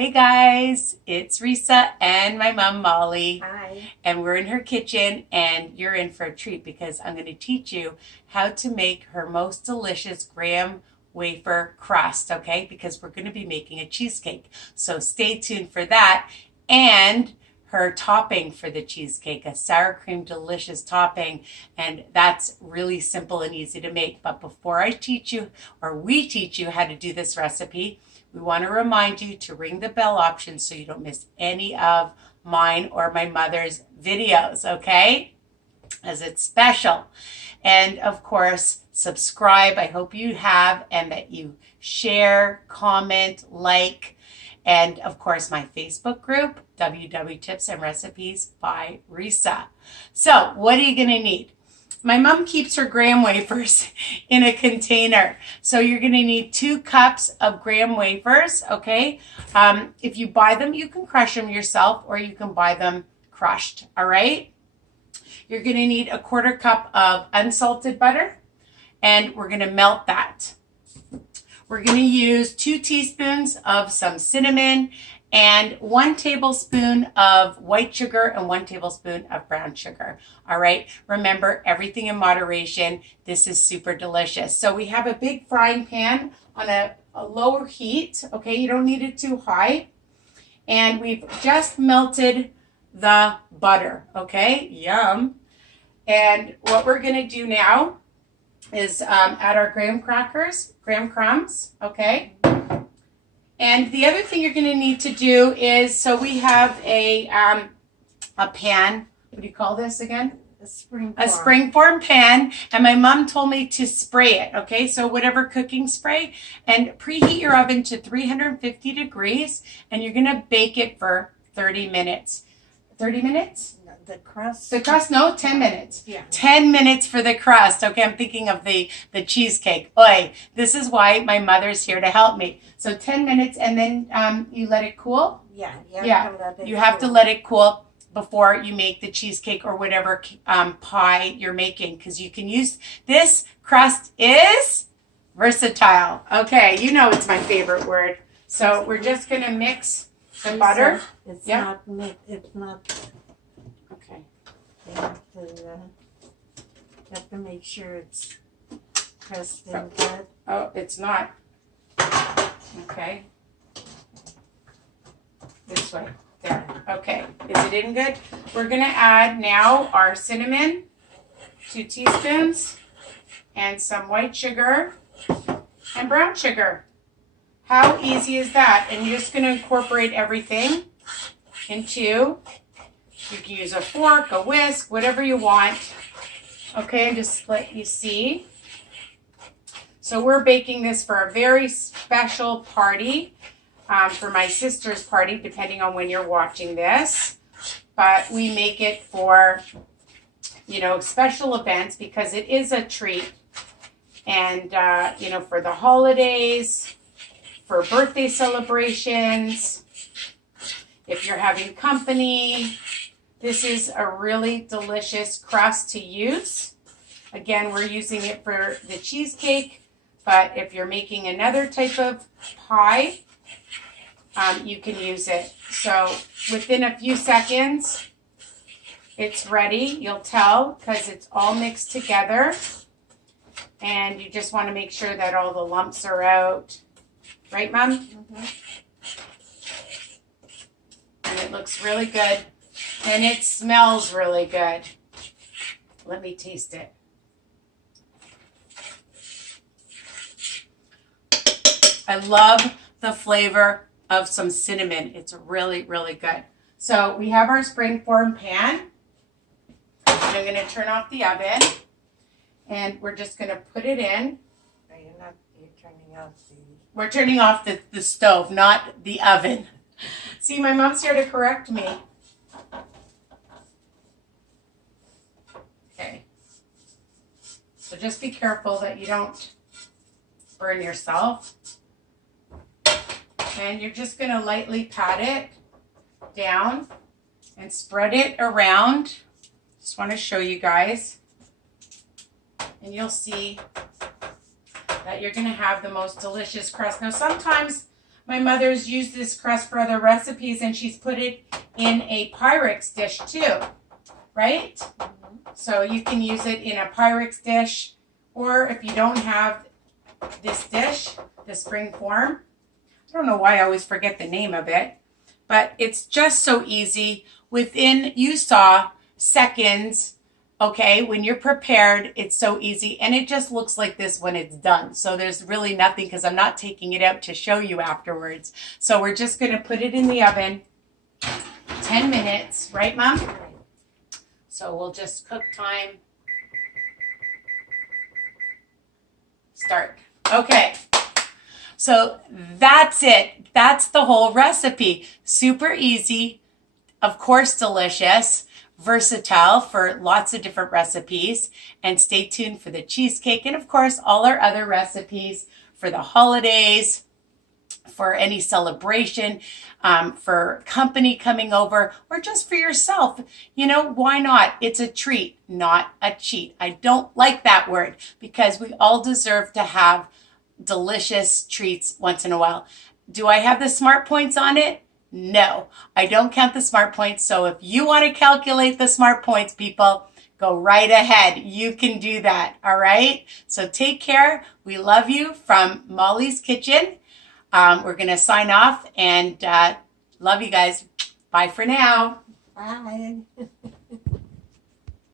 Hey guys, it's Risa and my mom Molly. Hi. And we're in her kitchen and you're in for a treat because I'm going to teach you how to make her most delicious graham wafer crust, okay? Because we're going to be making a cheesecake. So stay tuned for that. And her topping for the cheesecake, a sour cream delicious topping, and that's really simple and easy to make. But before I teach you, or we teach you how to do this recipe, we want to remind you to ring the bell option so you don't miss any of mine or my mother's videos, okay? As it's special. And of course, subscribe. I hope you have, and that you share, comment, like, and of course my Facebook group, WW Tips and Recipes by Risa. So what are you going to need? My mom keeps her graham wafers in a container. So you're going to need 2 cups of graham wafers, okay? If you buy them, you can crush them yourself or you can buy them crushed, all right? You're going to need a 1/4 cup of unsalted butter, and we're going to melt that. We're going to use 2 teaspoons of some cinnamon and 1 tablespoon of white sugar and 1 tablespoon of brown sugar. All right. Remember, everything in moderation. This is super delicious. So we have a big frying pan on a lower heat. Okay. You don't need it too high. And we've just melted the butter. Okay. Yum. And what we're going to do now is add our graham crumbs. Okay. And the other thing you're going to need to do is, so we have a pan. What do you call this again? A springform. A springform pan. And my mom told me to spray it. Okay, so whatever cooking spray. And preheat your oven to 350 degrees. And you're going to bake it for 30 minutes. 30 minutes? The crust? The crust, no, 10 minutes. Yeah. 10 minutes for the crust. Okay, I'm thinking of the cheesecake. Oy, this is why my mother's here to help me. So 10 minutes, and then you let it cool? Yeah. You have to let it cool before you make the cheesecake or whatever pie you're making, because you can use this crust is versatile. Okay, you know it's my favorite word. So we're just going to mix the butter. It's Yeah. It's not. Okay. You have to make sure it's pressed in good. Oh, it's not. Okay. This way. There. Okay. Is it in good? We're going to add now our cinnamon, 2 teaspoons, and some white sugar and brown sugar. How easy is that? And you're just going to incorporate everything into, you can use a fork, a whisk, whatever you want. Okay, just let you see. So we're baking this for a very special party, for my sister's party, depending on when you're watching this. But we make it for, special events because it is a treat. And, for the holidays, for birthday celebrations, if you're having company, this is a really delicious crust to use. Again, we're using it for the cheesecake, but if you're making another type of pie, you can use it. So within a few seconds, it's ready. You'll tell because it's all mixed together. And you just want to make sure that all the lumps are out. Right, Mom? Mm-hmm. And it looks really good. And it smells really good. Let me taste it. I love the flavor of some cinnamon. It's really, really good. So we have our springform pan. And I'm going to turn off the oven. And we're just going to put it in. You're turning off the... We're turning off the stove, not the oven. See, my mom's here to correct me. Okay. So just be careful that you don't burn yourself. And you're just going to lightly pat it down and spread it around. Just want to show you guys. And you'll see that you're going to have the most delicious crust. Now, sometimes my mother's used this crust for other recipes, and she's put it in a pyrex dish too, right? Mm-hmm. So you can use it in a pyrex dish, or if you don't have this dish, the spring form. I don't know why I always forget the name of it, but it's just so easy. Within, you saw, seconds, okay, when you're prepared, it's so easy, and it just looks like this when it's done. So there's really nothing, because I'm not taking it out to show you afterwards. So we're just going to put it in the oven 10 minutes, right, Mom? Right. So we'll just cook time. Start. Okay. So that's it. That's the whole recipe. Super easy, of course delicious, versatile for lots of different recipes. And stay tuned for the cheesecake and of course all our other recipes for the holidays, for any celebration, for company coming over, or just for yourself. You know, why not? It's a treat, not a cheat. I don't like that word, because we all deserve to have delicious treats once in a while. Do I have the smart points on it? No, I don't count the smart points. So if you want to calculate the smart points, people, go right ahead. You can do that. All right. So take care. We love you from Molly's Kitchen. We're going to sign off and love you guys. Bye for now. Bye.